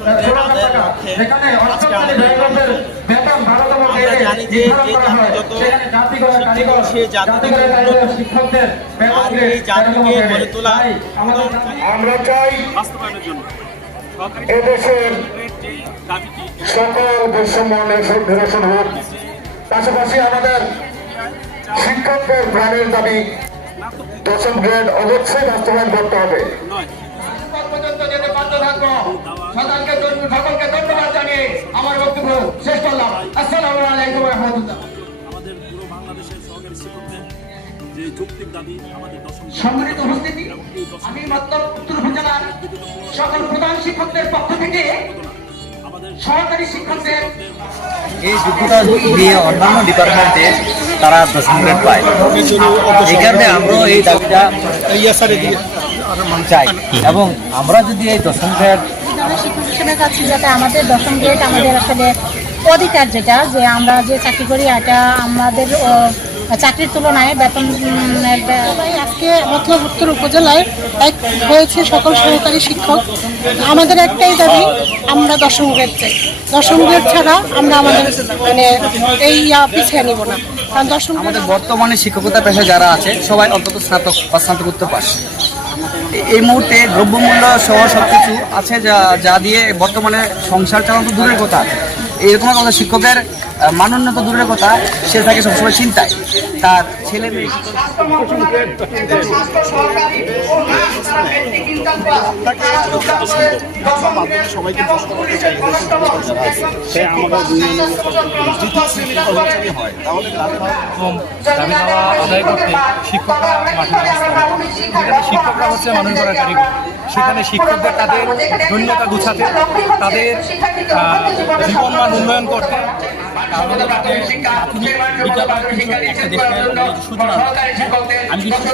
শিক্ষকদের আদায়ের লক্ষ্যে আজকে আমাদের আমরা জানি যে যে জাতি যত শিক্ষিত সে জাতি তত আর এই জাতিকে গড়ে তোলা। আমরা চাই বাস্তবায়নের জন্য। এদেশের সকল বৈষম্য নিরসন হোক। পাশাপাশি আমাদের শিক্ষকদের প্রাণের দাবি দশম গ্রেড অবশ্যই বাস্তবায়ন করতে হবে। সম্মানিত উপস্থিতি আমি মাত্র উত্তর উপজেলার সকল প্রধান শিক্ষকদের পক্ষ থেকে সহকারী শিক্ষকদের এই যোগ্যতা দিয়ে অন্যান্য ডিপার্টমেন্টে তারা দশম গ্রেড পায়। এই কারণে আমরা এই দাবিটা চাই। এবং আমরা যদি এই দশম গ্রেড শিক্ষক হিসেবে যাতে আমাদের দশম গ্রেড আমাদের আসলে অধিকার যেটা যে আমরা যে চাকরি করি এটা আমাদের চাকরির তুলনায় বেতন আজকে মতলব উত্তর উপজেলায় এক হয়েছে সকল সহকারী শিক্ষক। আমাদের একটাই দাবি, আমরা দশম গ্রেড চাই। দশম গ্রেড ছাড়া আমরা আমাদের মানে এই পিছিয়ে নিব না। কারণ আমাদের বর্তমানে শিক্ষকতা পেশা যারা আছে, সবাই অন্তত স্নাতক বা স্নাতকোত্তর পাস। এই মুহূর্তে দ্রব্যমূল্য সহ সব কিছু আছে যা যা দিয়ে বর্তমানে সংসার চালানো দূরের কথা। এরকম কথা, শিক্ষকের আহ, তো দূরের কথা সে থাকে সবসময় চিন্তায়। তার ছেলে মেয়ে করা করে সবাইকে করতে শিক্ষকরা শিক্ষকরা হচ্ছে মানুষ গড়ার কারিগর সেখানে শিক্ষকদের তাদের ধন্যতা গুছাতে তাদের জীবনমান উন্নয়ন করতে আমাদের আমি বিশ্বাস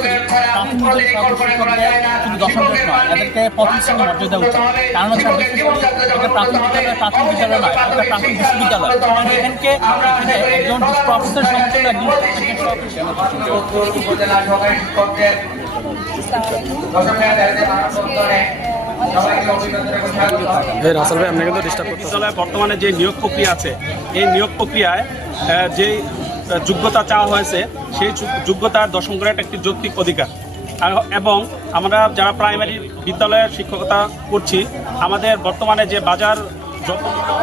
দশম করি করা নয় এদেরকে প্রথম শ্রেণি মর্যাদা উচিত। কারণ হচ্ছে করি এটা প্রাথমিক বিদ্যালয় প্রাথমিক বিদ্যালয় নয় এটা প্রাথমিক বিশ্ববিদ্যালয়। এখানকে এখানে একজন প্রফেসর সমতুল্য একজন বর্তমানে যে নিয়োগ প্রক্রিয়া আছে এই নিয়োগ প্রক্রিয়ায় যে যোগ্যতা চাওয়া হয়েছে সেই যো- যোগ্যতার দশম গ্রেড একটি যৌক্তিক অধিকার। এবং আমরা যারা প্রাইমারি বিদ্যালয়ে শিক্ষকতা করছি আমাদের বর্তমানে যে বাজার যত এখন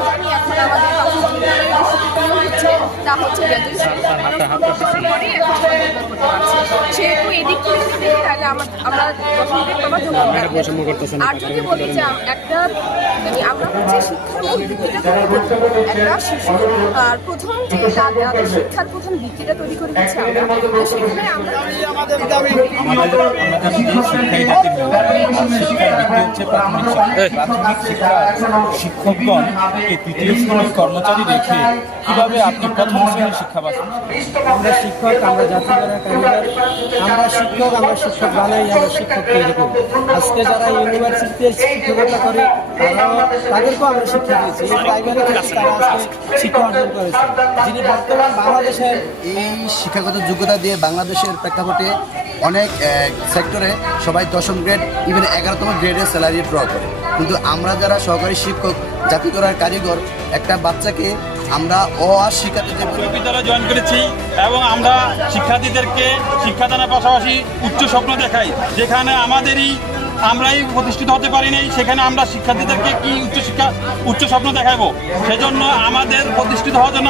আমাদের কর্মসংস্থানের নিয়ম হচ্ছে আমার আর যদি বলি যে একটা মানে আমরা হচ্ছে শিক্ষার মূল ভিত্তিটা তৈরি করি একটা শিশু আর প্রথম যে তাদের শিক্ষার প্রথম ভিত্তিটা তৈরি করে দিচ্ছি আমরা সেখানে আমরা হচ্ছে তৃতীয় শ্রেণির কর্মচারী রেখে কীভাবে আপনি প্রথম শ্রেণির শিক্ষা পাচ্ছেন আমরা শিক্ষক আমরা আমরা শিক্ষক আমরা শিক্ষক বানাই আমরা শিক্ষক তৈরি আজকে যারা ইউনিভার্সিটিতে শিক্ষকতা করে তারাও তাদেরকেও আমরা শিক্ষা দিয়েছি শিক্ষা অর্জন করেছে যিনি বর্তমান বাংলাদেশের এই শিক্ষাগত যোগ্যতা দিয়ে বাংলাদেশের প্রেক্ষাপটে অনেক সেক্টরে সবাই দশম গ্রেড ইভেন এগারোতম গ্রেডের স্যালারি ড্র করে। কিন্তু আমরা যারা সহকারী শিক্ষক জাতি করার কারিগর, একটা বাচ্চাকে আমরা অ আ শিখাতে যে বিদ্যালয়ে জয়েন করেছি এবং আমরা শিক্ষার্থীদেরকে শিক্ষাদানের পাশাপাশি উচ্চ স্বপ্ন দেখাই। যেখানে আমাদেরই আমরাই প্রতিষ্ঠিত হতে পারিনি সেখানে আমরা শিক্ষার্থীদেরকে কি উচ্চ শিক্ষা উচ্চ স্বপ্ন দেখাবো? সেজন্য আমাদের প্রতিষ্ঠিত হওয়ার জন্য